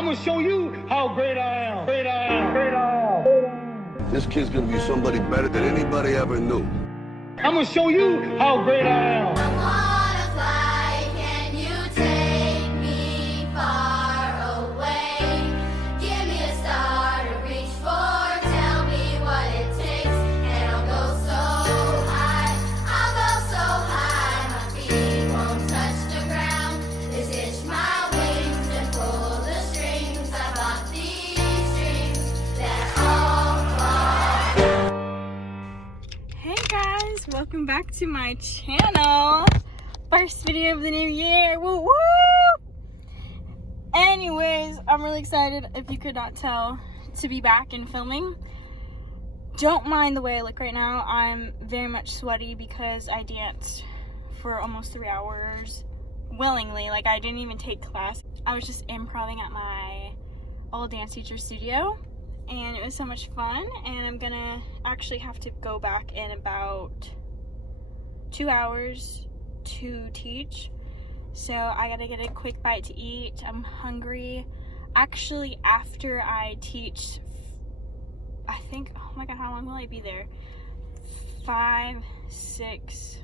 I'm gonna show you how great I am. Great I am. Great I am. This kid's gonna be somebody better than anybody ever knew. I'm gonna show you how great I am. I wanna fly, can you take me far away? Give me a star to reach for, tell me what it takes, and I'll go so high, my feet won't touch the ground. Just itch my wings and pull the strings. I got these dreams that all fly. Hey guys, welcome back to my channel. First video of the new year. Woo woo! Anyways, I'm really excited, if you could not tell, to be back in filming. Don't mind the way I look right now. I'm very much sweaty because I danced for almost 3 hours willingly. Like, I didn't even take class. I was just improvising at my old dance teacher studio, and it was so much fun. And I'm gonna actually have to go back in about 2 hours to teach, so I gotta get a quick bite to eat. I'm hungry. Actually, after I teach, I think, oh my god, how long will I be there? 5, 6,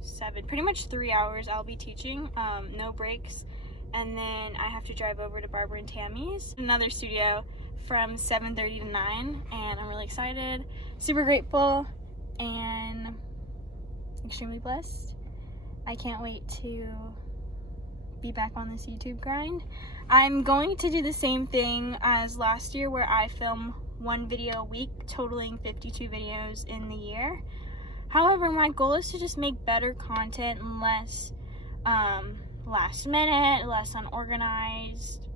7, pretty much 3 hours I'll be teaching, no breaks. And then I have to drive over to Barbara and Tammy's, another studio, from 7:30 to 9, and I'm really excited, super grateful, and extremely blessed. I can't wait to be back on this YouTube grind. I'm going to do the same thing as last year, where I film 1 video a week, totaling 52 videos in the year. However, my goal is to just make better content and less last minute, less unorganized,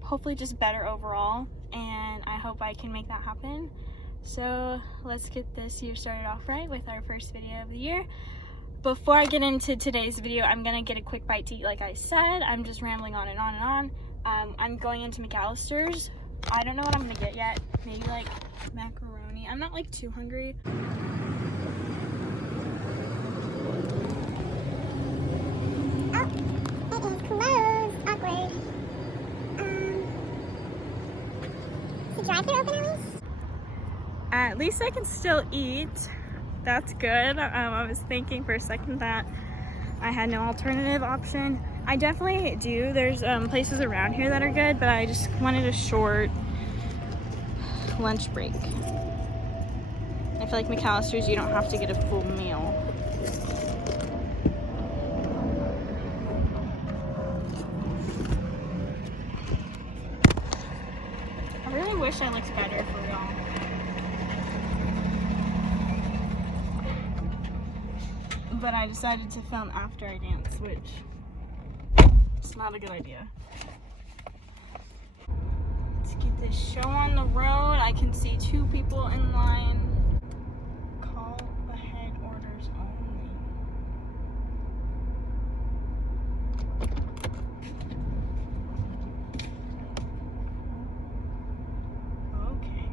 hopefully just better overall, and I hope I can make that happen. So let's get this year started off right with our first video of the year. Before I get into today's video, I'm gonna get a quick bite to eat. Like I said, I'm just rambling on and on and on. I'm going into McAllister's. I don't know what I'm gonna get yet. Maybe like macaroni. I'm not like too hungry. Oh, it is closed. Awkward. Is the drive-thru open at least? At least I can still eat. That's good. I was thinking for a second that I had no alternative option. I definitely do. There's places around here that are good, but I just wanted a short lunch break. I feel like McAllister's, you don't have to get a full meal. I really wish I looked better for y'all. But I decided to film after I dance, which is not a good idea. Let's get this show on the road. I can see 2 people in line. Call ahead orders only. Okay.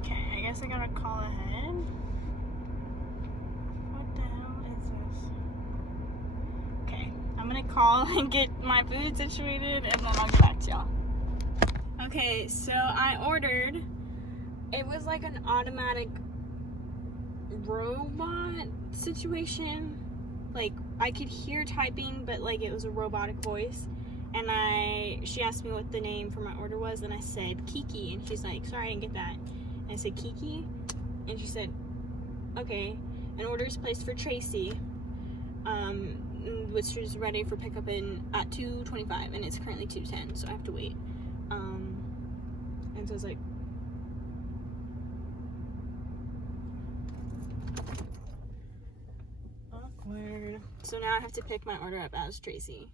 Okay, I guess I gotta call ahead. I'm gonna call and get my food situated, and then I'll get back to y'all. Okay, so I ordered, it was like an automatic robot situation. Like, I could hear typing, but like it was a robotic voice. And she asked me what the name for my order was, and I said Kiki, and she's like, sorry, I didn't get that. And I said Kiki, and she said, okay, an order is placed for Tracy, which is ready for pickup at 2:25, and it's currently 2:10, so I have to wait. And so I was like, awkward. So now I have to pick my order up as Tracy.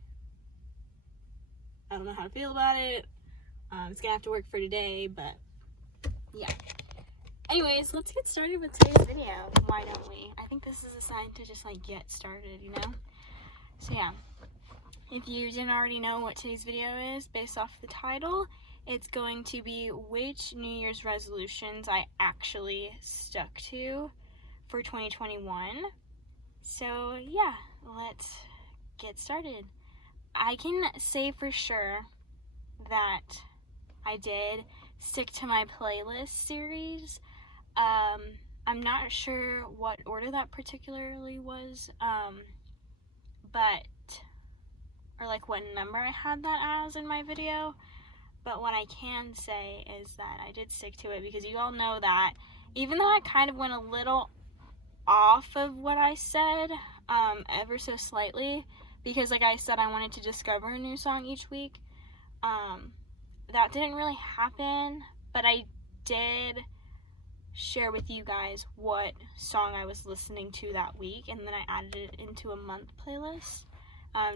I don't know how to feel about it. It's gonna have to work for today, but yeah. Anyways, let's get started with today's video. Why don't we? I think this is a sign to just like get started, you know? So yeah, if you didn't already know what today's video is, based off the title, it's going to be which New Year's resolutions I actually stuck to for 2021. So yeah, let's get started. I can say for sure that I did stick to my playlist series. I'm not sure what order that particularly was, or like what number I had that as in my video, but what I can say is that I did stick to it, because you all know that even though I kind of went a little off of what I said, ever so slightly, because like I said, I wanted to discover a new song each week, that didn't really happen, but I did share with you guys what song I was listening to that week, and then I added it into a month playlist.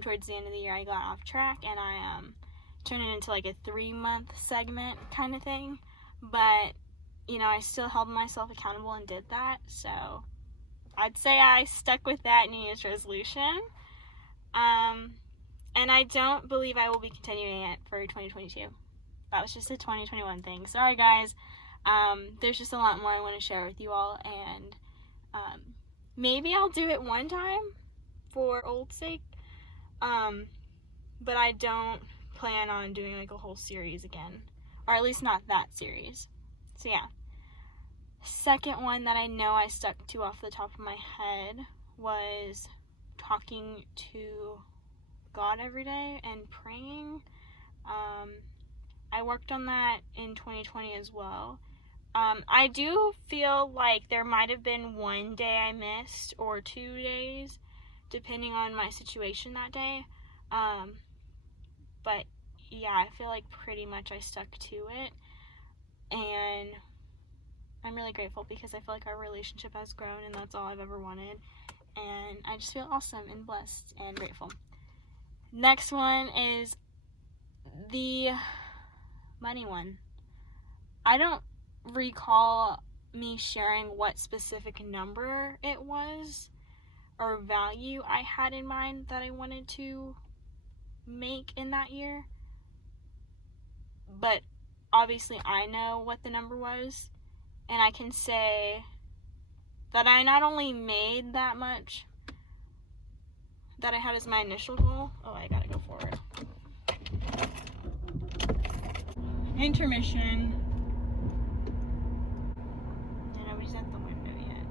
Towards the end of the year, I got off track, and I turned it into like a 3-month segment kind of thing, but you know, I still held myself accountable and did that, so I'd say I stuck with that New Year's resolution, and I don't believe I will be continuing it for 2022. That was just a 2021 thing. Sorry guys. There's just a lot more I want to share with you all, and maybe I'll do it one time for old sake, but I don't plan on doing like a whole series again, or at least not that series. So yeah. Second one that I know I stuck to off the top of my head was talking to God every day and praying. I worked on that in 2020 as well. I do feel like there might have been one day I missed, or 2 days, depending on my situation that day. But yeah, I feel like pretty much I stuck to it, and I'm really grateful because I feel like our relationship has grown, and that's all I've ever wanted, and I just feel awesome and blessed and grateful. Next one is the money one. I don't recall me sharing what specific number it was or value I had in mind that I wanted to make in that year, but obviously I know what the number was, and I can say that I not only made that much that I had as my initial goal. Oh, I gotta go forward. Intermission. Nobody's at the window yet.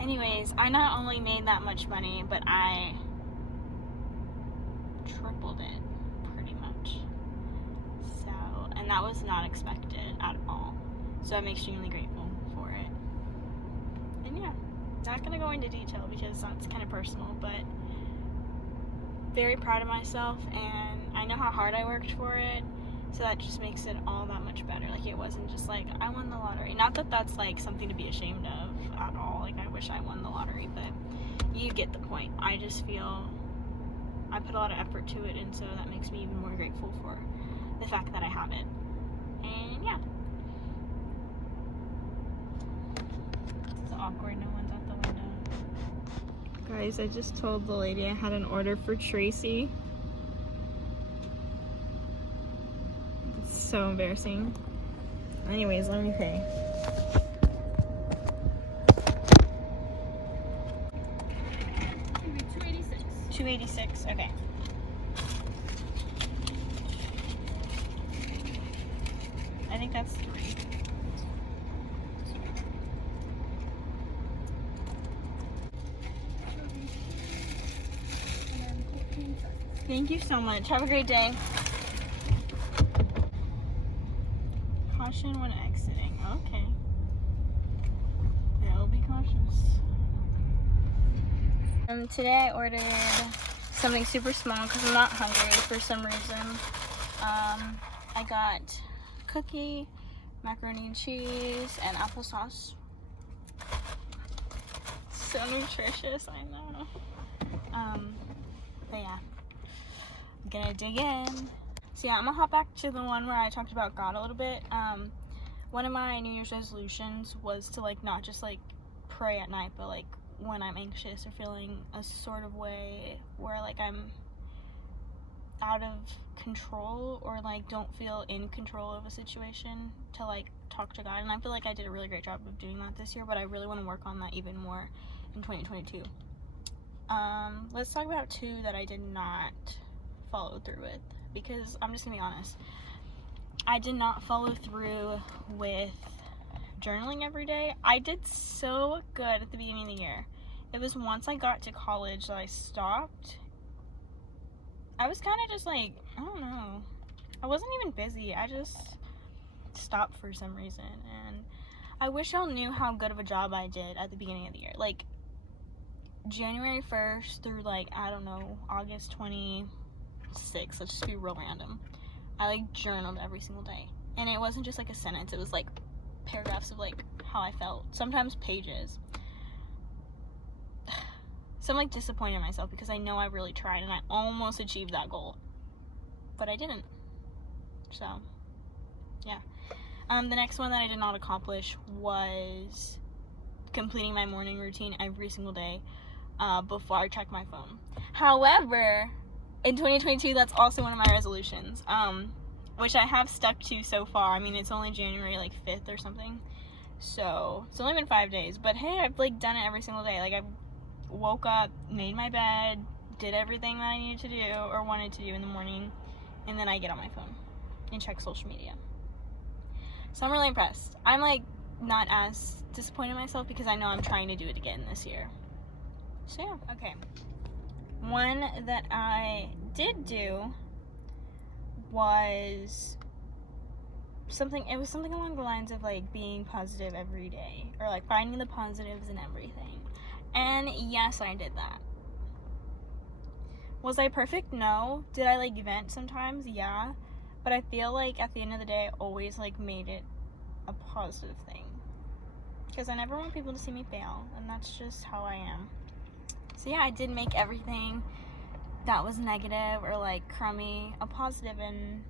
Anyways, I not only made that much money, but I tripled it pretty much. So, and that was not expected at all. So I'm extremely grateful for it. And yeah, not gonna go into detail because that's kind of personal, but very proud of myself, and I know how hard I worked for it, so that just makes it all that much better. Like, it wasn't just like I won the lottery. Not that that's like something to be ashamed of at all. Like, I wish I won the lottery, but you get the point. I just feel I put a lot of effort to it, and so that makes me even more grateful for the fact that I have it. And yeah, this is awkward. No one's at the window. Guys, I just told the lady I had an order for Tracy. It's so embarrassing. Anyways, let me pay. $286. Okay. I think that's 3. Thank you so much. Have a great day. Caution when exiting. Okay. I will be cautious. Today I ordered something super small because I'm not hungry for some reason. I got cookie, macaroni and cheese, and applesauce. So nutritious, I know. But yeah, I'm gonna dig in. So yeah, I'm gonna hop back to the one where I talked about God a little bit. One of my New Year's resolutions was to like not just like pray at night, but like when I'm anxious or feeling a sort of way where like I'm out of control or like don't feel in control of a situation, to like talk to God. And I feel like I did a really great job of doing that this year, but I really want to work on that even more in 2022. Let's talk about 2 that I did not follow through with, because I'm just gonna be honest. I did not follow through with journaling every day. I did so good at the beginning of the year. It was once I got to college that I stopped. I was kind of just like, I don't know. I wasn't even busy. I just stopped for some reason. And I wish I knew how good of a job I did at the beginning of the year. Like, January 1st through, like, I don't know, August 26th. Let's just be real random. I, like, journaled every single day. And it wasn't just, like, a sentence. It was, like, paragraphs of, like, how I felt. Sometimes pages. So I'm, like, disappointed in myself because I know I really tried and I almost achieved that goal. But I didn't. So, yeah. The next one that I did not accomplish was completing my morning routine every single day before I check my phone. However, in 2022, that's also one of my resolutions, which I have stuck to so far. I mean, it's only January, like, 5th or something. So, it's only been 5 days. But, hey, I've, like, done it every single day. Like, I woke up, made my bed, did everything that I needed to do or wanted to do in the morning, and then I get on my phone and check social media. So I'm really impressed. I'm, like, not as disappointed in myself because I know I'm trying to do it again this year. So, yeah. Okay. One that I did do was something along the lines of, like, being positive every day, or, like, finding the positives in everything. And yes, I did that. Was I perfect? No. Did I, like, vent sometimes? Yeah. But I feel like at the end of the day, I always, like, made it a positive thing. Because I never want people to see me fail, and that's just how I am. So yeah, I did make everything that was negative or, like, crummy a positive, and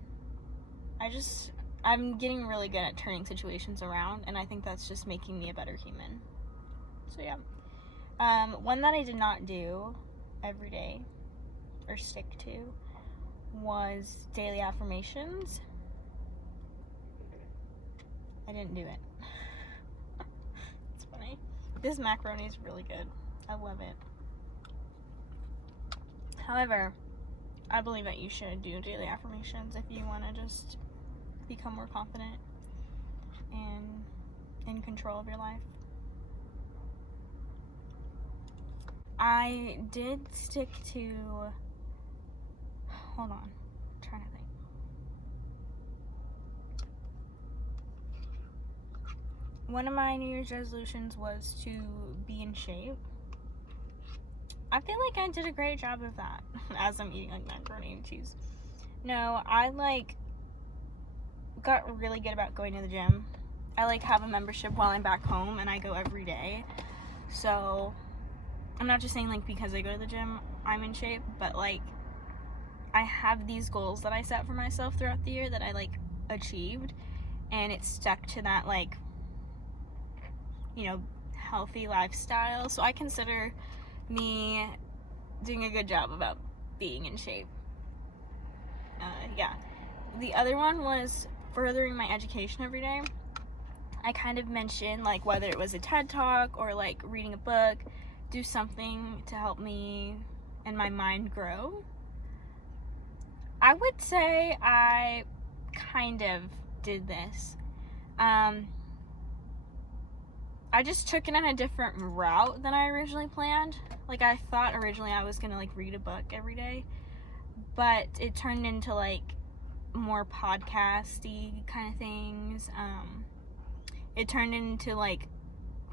I'm getting really good at turning situations around, and I think that's just making me a better human. So yeah. One that I did not do every day or stick to was daily affirmations. I didn't do it. It's funny. This macaroni is really good. I love it. However, I believe that you should do daily affirmations if you want to just become more confident and in control of your life. I did stick to, hold on, I'm trying to think. One of my New Year's resolutions was to be in shape. I feel like I did a great job of that as I'm eating, like, macaroni and cheese. No, I, like, got really good about going to the gym. I, like, have a membership while I'm back home, and I go every day. So I'm not just saying, like, because I go to the gym, I'm in shape, but, like, I have these goals that I set for myself throughout the year that I, like, achieved, and it stuck to that, like, you know, healthy lifestyle. So I consider me doing a good job about being in shape. Yeah. The other one was furthering my education every day. I kind of mentioned, like, whether it was a TED Talk or, like, reading a book, do something to help me and my mind grow. I would say I kind of did this. I just took it in a different route than I originally planned. Like, I thought originally I was gonna, like, read a book every day, but it turned into, like, more podcasty kind of things. It turned into, like,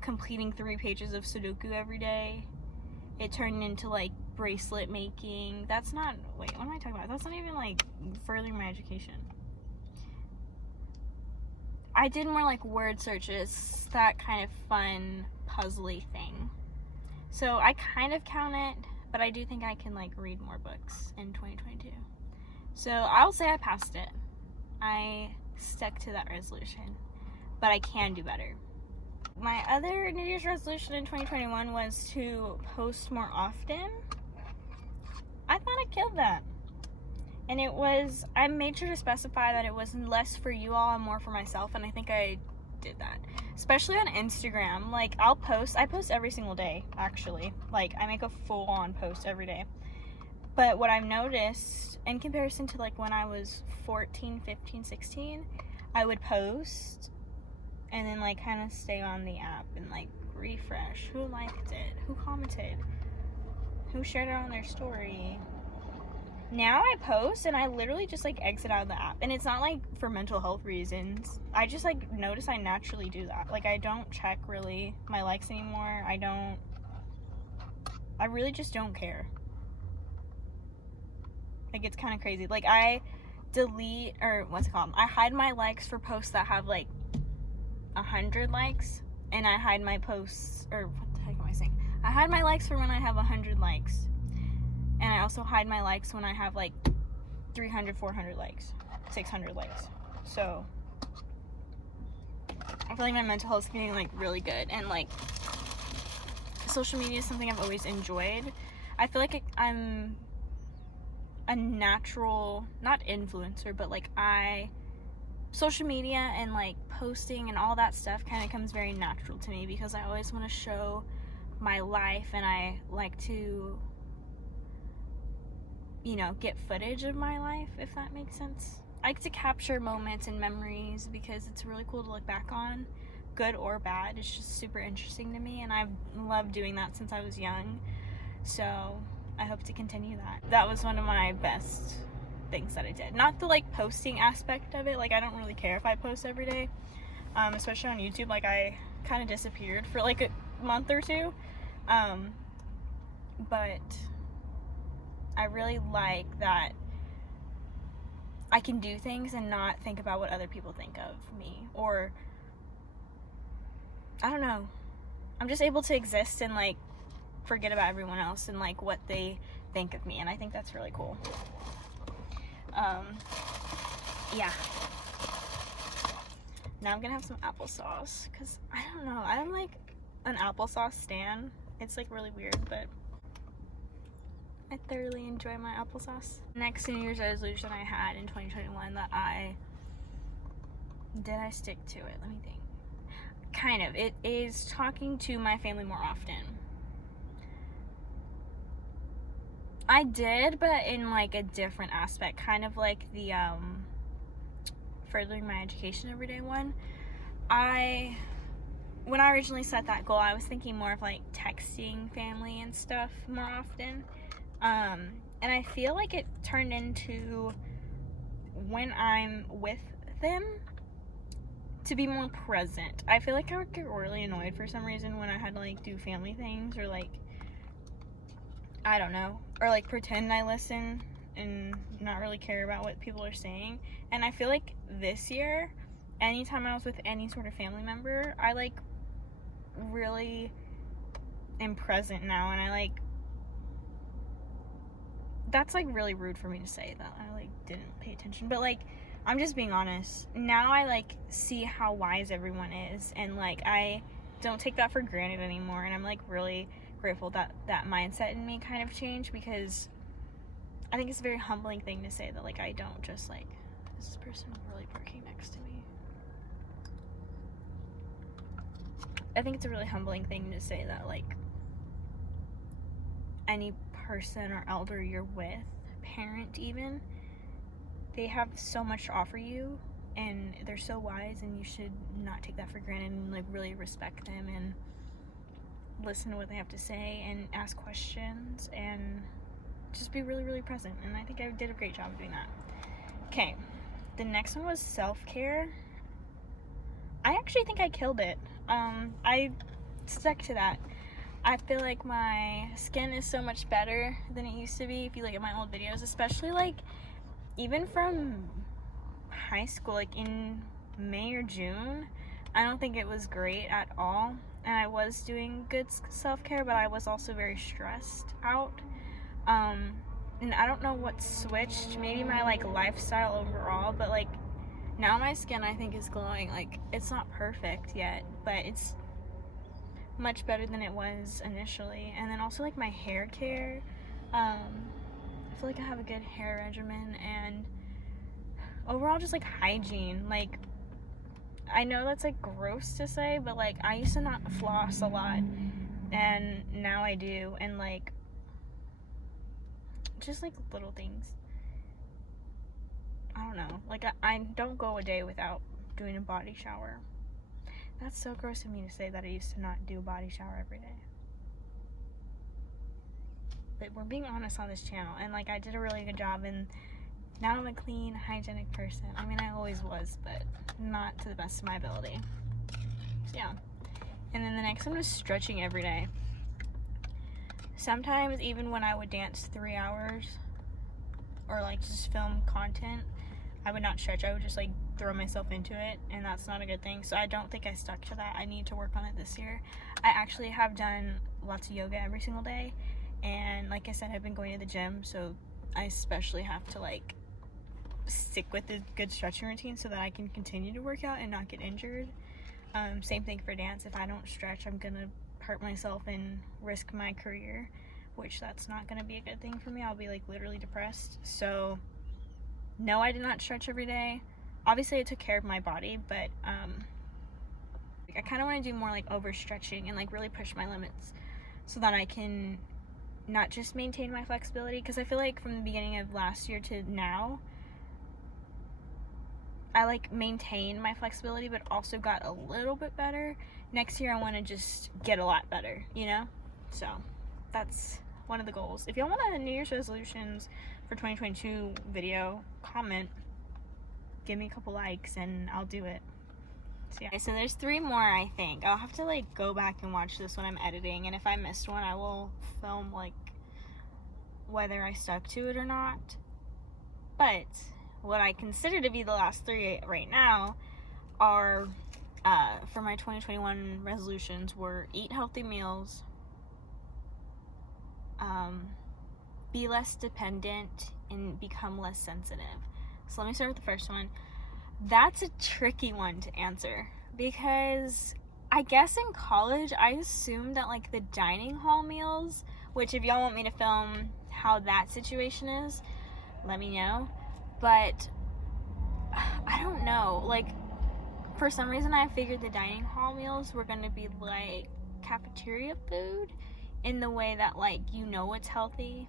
completing 3 pages of Sudoku every day. It turned into, like, bracelet making. That's not, wait, what am I talking about? That's not even, like, furthering my education. I did more, like, word searches, that kind of fun, puzzly thing. So I kind of count it, but I do think I can, like, read more books in 2022. So I'll say I passed it. I stuck to that resolution, but I can do better. My other New Year's resolution in 2021 was to post more often. I thought I killed that. And it was, I made sure to specify that it was less for you all and more for myself, and I think I did that. Especially on Instagram. Like, I post every single day, actually. Like, I make a full-on post every day. But what I've noticed, in comparison to, like, when I was 14, 15, 16, I would post and then, like, kind of stay on the app and, like, refresh. Who liked it? Who commented? Who shared it on their story? Now I post and I literally just, like, exit out of the app. And it's not, like, for mental health reasons. I just, like, notice I naturally do that. Like, I don't check, really, my likes anymore. I really just don't care. Like, it's kind of crazy. Like, I delete, or what's it called? I hide my likes for posts that have, like, 100 likes. And I hide my posts, or what the heck am I saying? I hide my likes for when I have 100 likes. And I also hide my likes when I have, like, 300, 400 likes, 600 likes. So, I feel like my mental health is getting, like, really good. And, like, social media is something I've always enjoyed. I feel like I'm a natural, not influencer, but, like, social media and, like, posting and all that stuff kind of comes very natural to me because I always want to show my life, and I like to, you know, get footage of my life, if that makes sense. I like to capture moments and memories because it's really cool to look back on, good or bad. It's just super interesting to me, and I've loved doing that since I was young, so I hope to continue that. That was one of my best things that I did. Not the, like, posting aspect of it. Like, I don't really care if I post every day, especially on YouTube. Like, I kind of disappeared for, like, a month or two, but I really like that I can do things and not think about what other people think of me, or I don't know, I'm just able to exist and, like, forget about everyone else and, like, what they think of me, and I think that's really cool. Yeah. Now I'm gonna have some applesauce, because I don't know, I'm like an applesauce stan. It's, like, really weird, but I thoroughly enjoy my applesauce. Next New Year's resolution I had in 2021 that did I stick to it? Let me think. Kind of. It is talking to my family more often. I did, but in, like, a different aspect, kind of like the furthering my education everyday one. When I originally set that goal, I was thinking more of, like, texting family and stuff more often. And I feel like it turned into, when I'm with them, to be more present. I feel like I would get really annoyed for some reason when I had to, like, do family things, or, like, I don't know, or, like, pretend I listen and not really care about what people are saying. And I feel like this year, anytime I was with any sort of family member, I, like, really am present now, and I, like, that's, like, really rude for me to say that I, like, didn't pay attention, but, like, I'm just being honest. Now I, like, see how wise everyone is, and, like, I don't take that for granted anymore, and I'm, like, really grateful that that mindset in me kind of changed, because I think it's a very humbling thing to say that, like, I don't just, like, is this person really parking next to me? I think it's a really humbling thing to say that, like, any person or elder you're with, parent even, they have so much to offer you, and they're so wise, and you should not take that for granted, and, like, really respect them and listen to what they have to say and ask questions and just be really, really present. And I think I did a great job of doing that. Okay, the next one was self-care. I actually think I killed it. I stuck to that. I feel like my skin is so much better than it used to be. If you look at my old videos, especially, like, even from high school, like in May or June, I don't think it was great at all. And I was doing good self-care, but I was also very stressed out. And I don't know what switched, maybe my, like, lifestyle overall, but, like, now my skin, I think, is glowing. Like, it's not perfect yet, but it's much better than it was initially. And then also, like, my hair care, I feel like I have a good hair regimen, and overall just, like, hygiene. Like, I know that's like gross to say, but like I used to not floss a lot, and now I do, and like just like little things. I don't know, like I don't go a day without doing a body shower. That's so gross of me to say that I used to not do a body shower every day. But we're being honest on this channel, and like I did a really good job, and now I'm a clean, hygienic person. I mean, I always was, but not to the best of my ability. So yeah. And then the next one was stretching every day. Sometimes even when I would dance 3 hours or like just film content, I would not stretch. I would just like throw myself into it, and that's not a good thing. So I don't think I stuck to that. I need to work on it this year. I actually have done lots of yoga every single day, and like I said, I've been going to the gym, so I especially have to like stick with a good stretching routine so that I can continue to work out and not get injured. Same thing for dance. If I don't stretch, I'm gonna hurt myself and risk my career, which that's not gonna be a good thing for me. I'll be like literally depressed. So no, I did not stretch every day. Obviously I took care of my body, but I kind of want to do more like overstretching and like really push my limits so that I can not just maintain my flexibility, because I feel like from the beginning of last year to now I like maintained my flexibility but also got a little bit better. Next year I want to just get a lot better, you know? So that's one of the goals. If y'all want a New Year's resolutions for 2022 video, comment, give me a couple likes, and I'll do it. So yeah, so there's 3 more, I think. I'll have to like go back and watch this when I'm editing, and if I missed one I will film like whether I stuck to it or not. But what I consider to be the last 3 right now are for my 2021 resolutions were eat healthy meals, be less dependent, and become less sensitive. So let me start with the first one. That's a tricky one to answer, because I guess in college I assumed that like the dining hall meals, which if y'all want me to film how that situation is, let me know. But I don't know, like for some reason I figured the dining hall meals were going to be like cafeteria food, in the way that like you know it's healthy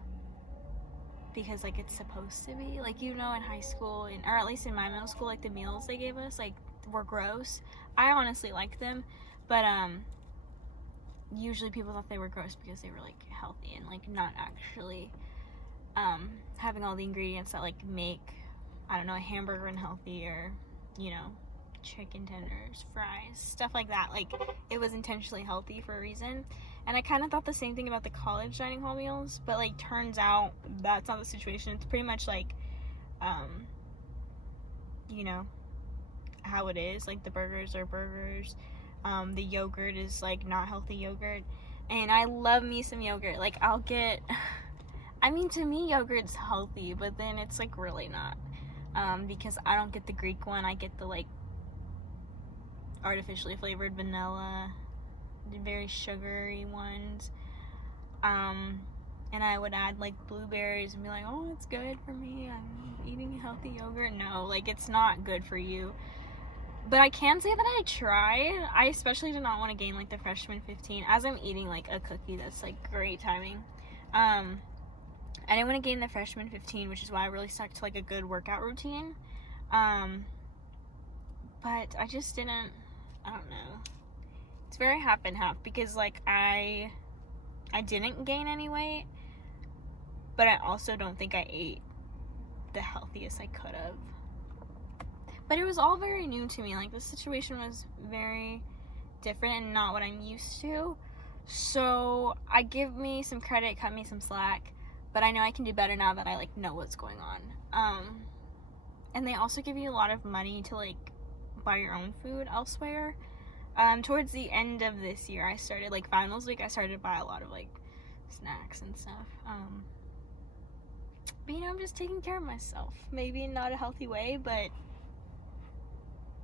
because like it's supposed to be, like, you know, in high school, and or at least in my middle school, like the meals they gave us like were gross. I honestly liked them, but usually people thought they were gross because they were like healthy and like not actually having all the ingredients that like make, I don't know, a hamburger unhealthy, or, you know, chicken tenders, fries, stuff like that. Like it was intentionally healthy for a reason. And I kind of thought the same thing about the college dining hall meals, but like turns out that's not the situation. It's pretty much like you know how it is. Like the burgers are burgers, the yogurt is like not healthy yogurt, and I love me some yogurt. Like I'll get I mean, to me yogurt's healthy, but then it's like really not, because I don't get the Greek one. I get the like artificially flavored vanilla, the very sugary ones, and I would add like blueberries and be like, oh, it's good for me, I'm eating healthy yogurt. No, like it's not good for you. But I can say that I tried. I especially did not want to gain like the freshman 15 as I'm eating like a cookie. That's like great timing. I didn't want to gain the freshman 15, which is why I really stuck to like a good workout routine. But I just didn't, I don't know. It's very half and half, because like I didn't gain any weight, but I also don't think I ate the healthiest I could have. But it was all very new to me. Like the situation was very different and not what I'm used to. So I give me some credit, cut me some slack, but I know I can do better now that I like know what's going on. And they also give you a lot of money to like buy your own food elsewhere. Towards the end of this year, I started, like finals week, I started to buy a lot of like snacks and stuff. But you know, I'm just taking care of myself. Maybe in not a healthy way, but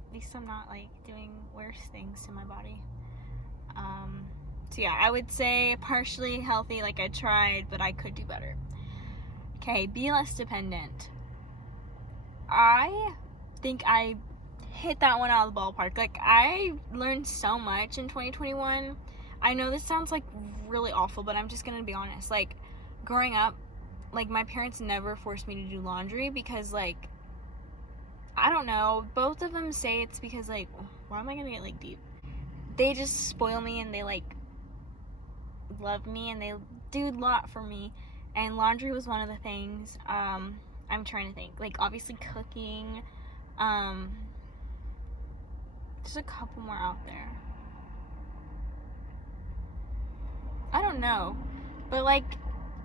at least I'm not like doing worse things to my body. So yeah, I would say partially healthy, like I tried, but I could do better. Okay, be less dependent. I think I hit that one out of the ballpark. Like, I learned so much in 2021. I know this sounds like really awful, but I'm just gonna be honest. Like, growing up, like, my parents never forced me to do laundry because, like, I don't know, both of them say it's because, like, why am I gonna get, like, deep? They just spoil me and they, like, love me and they do a lot for me, and laundry was one of the things. I'm trying to think, like, obviously cooking, there's a couple more out there. I don't know, but, like,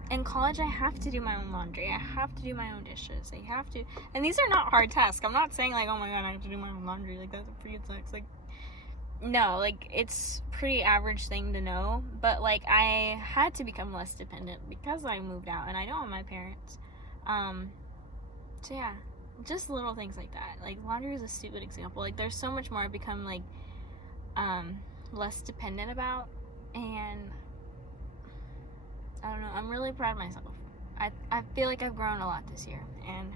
in college I have to do my own laundry, I have to do my own dishes, I have to, and these are not hard tasks. I'm not saying, like, oh my god, I have to do my own laundry, like, that's a pretty sucks, like, no, like, it's pretty average thing to know, but, like, I had to become less dependent because I moved out and I don't have my parents. So yeah, just little things like that. Like, laundry is a stupid example. Like, there's so much more I've become, like, less dependent about, and I don't know, I'm really proud of myself. I feel like I've grown a lot this year, and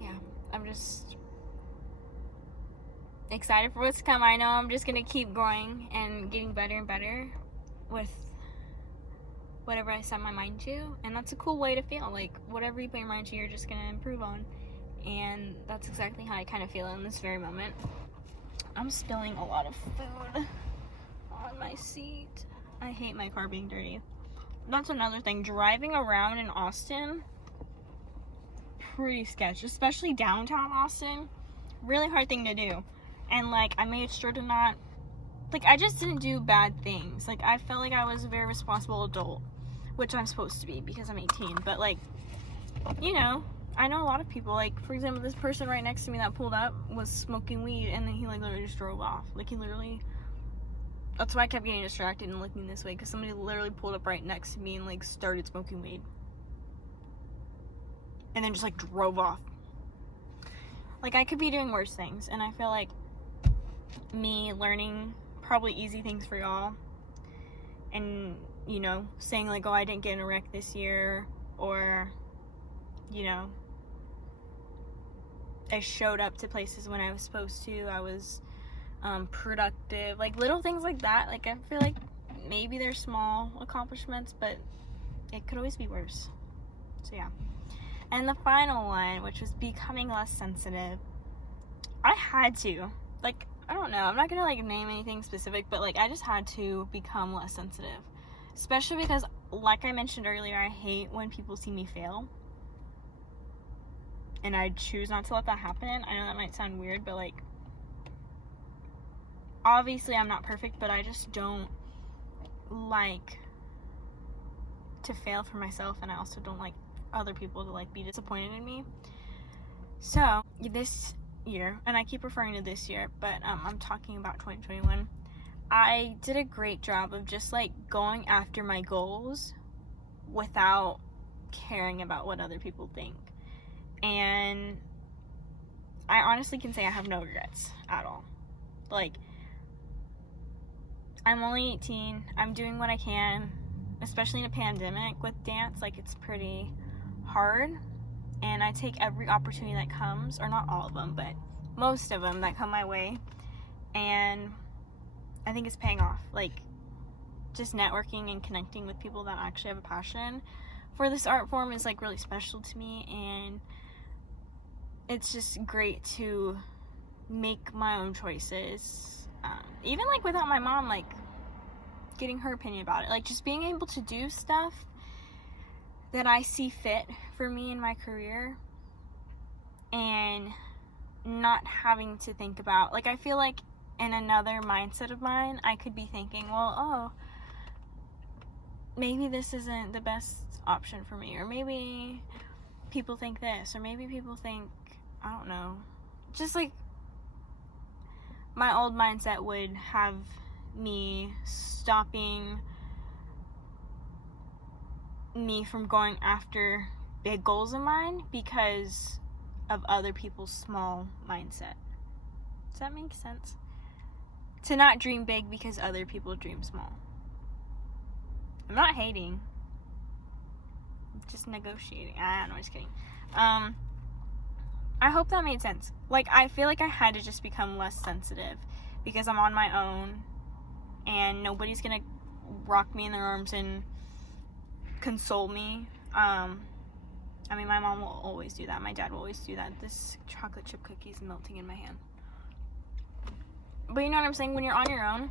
yeah, I'm just excited for what's to come. I know I'm just gonna keep growing and getting better and better with whatever I set my mind to, and that's a cool way to feel. Like, whatever you put your mind to, you're just gonna improve on, and that's exactly how I kind of feel in this very moment. I'm spilling a lot of food on my seat. I hate my car being dirty. That's another thing, driving around in Austin, pretty sketch, especially downtown Austin. Really hard thing to do. And, like, I made sure to not, like, I just didn't do bad things. Like, I felt like I was a very responsible adult, which I'm supposed to be because I'm 18. But, like, you know, I know a lot of people, like, for example, this person right next to me that pulled up was smoking weed, and then he, like, literally just drove off. Like, he literally, that's why I kept getting distracted and looking this way, because somebody literally pulled up right next to me and, like, started smoking weed. And then just, like, drove off. Like, I could be doing worse things, and I feel like me learning probably easy things for y'all, and, you know, saying, like, oh, I didn't get in a wreck this year, or, you know, I showed up to places when I was supposed to, I was productive, like, little things like that. Like, I feel like maybe they're small accomplishments, but it could always be worse. So yeah. And the final one, which was becoming less sensitive, I had to, like, I don't know, I'm not gonna, like, name anything specific, but, like, I just had to become less sensitive, especially because, like I mentioned earlier, I hate when people see me fail, and I choose not to let that happen. I know that might sound weird, but, like, obviously I'm not perfect, but I just don't like to fail for myself, and I also don't like other people to, like, be disappointed in me. So this year, and I keep referring to this year, but I'm talking about 2021, I did a great job of just, like, going after my goals without caring about what other people think, and I honestly can say I have no regrets at all. Like, I'm only 18, I'm doing what I can, especially in a pandemic with dance. Like, it's pretty hard, and I take every opportunity that comes, or not all of them, but most of them that come my way, and I think it's paying off. Like, just networking and connecting with people that actually have a passion for this art form is, like, really special to me, and it's just great to make my own choices, even, like, without my mom, like, getting her opinion about it. Like, just being able to do stuff that I see fit for me in my career, and not having to think about, like, I feel like in another mindset of mine, I could be thinking, well, oh, maybe this isn't the best option for me, or maybe people think this, or maybe people think, I don't know, just, like, my old mindset would have me stopping me from going after big goals of mine because of other people's small mindset. Does that make sense? To not dream big because other people dream small. I'm not hating. I'm just negotiating. I'm just kidding. I hope that made sense. Like, I feel like I had to just become less sensitive because I'm on my own and nobody's gonna rock me in their arms and console me. I mean, my mom will always do that. My dad will always do that. This chocolate chip cookie is melting in my hand. But you know what I'm saying? When you're on your own,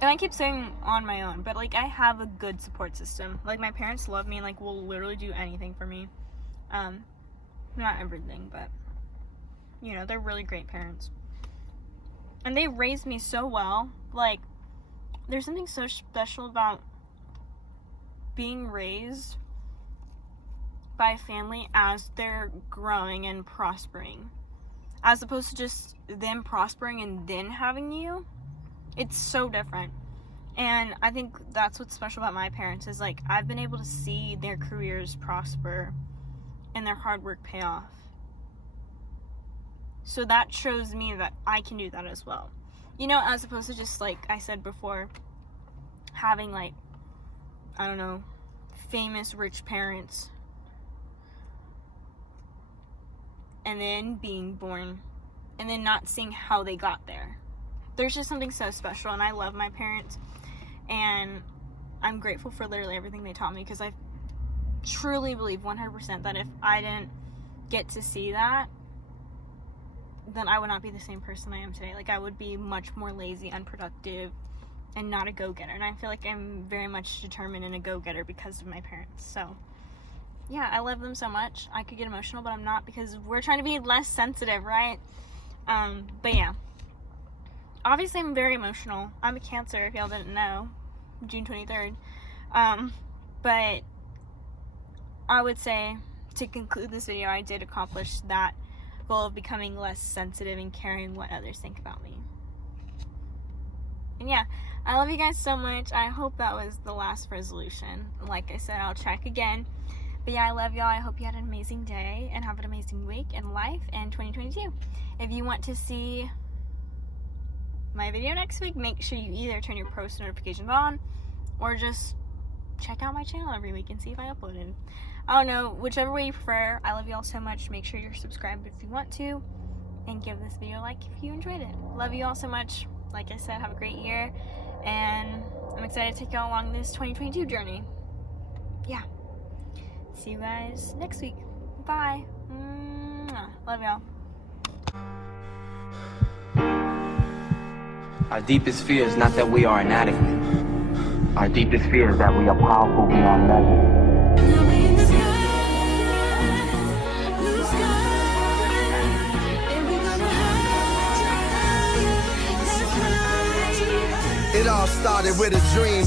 and I keep saying on my own, but like I have a good support system. Like my parents love me and like will literally do anything for me. Not everything, but you know, they're really great parents. And they raised me so well. Like there's something so special about being raised by a family as they're growing and prospering, as opposed to just them prospering and then having you. It's so different. And I think that's what's special about my parents is like I've been able to see their careers prosper and their hard work pay off. So that shows me that I can do that as well. You know, as opposed to just like I said before, having like, I don't know, famous rich parents and then being born and then not seeing how they got there. There's just something so special, and I love my parents, and I'm grateful for literally everything they taught me, because I truly believe 100% that if I didn't get to see that, then I would not be the same person I am today. Like, I would be much more lazy, unproductive, and not a go-getter, and I feel like I'm very much determined and a go-getter because of my parents. So yeah, I love them so much. I could get emotional, but I'm not, because we're trying to be less sensitive, right? But yeah, obviously I'm very emotional. I'm a Cancer, if y'all didn't know, June 23rd. But I would say, to conclude this video, I did accomplish that goal of becoming less sensitive and caring what others think about me. And yeah, I love you guys so much. I hope that was the last resolution. Like I said, I'll check again. But yeah, I love y'all. I hope you had an amazing day and have an amazing week and life in 2022. If you want to see my video next week, make sure you either turn your post notifications on or just check out my channel every week and see if I uploaded. I don't know, whichever way you prefer. I love y'all so much. Make sure you're subscribed if you want to, and give this video a like if you enjoyed it. Love you all so much. Like I said, have a great year, and I'm excited to take y'all along this 2022 journey. Yeah. See you guys next week. Bye. Love y'all. Our deepest fear is not that we are inadequate. Our deepest fear is that we are powerful beyond measure. It all started with a dream.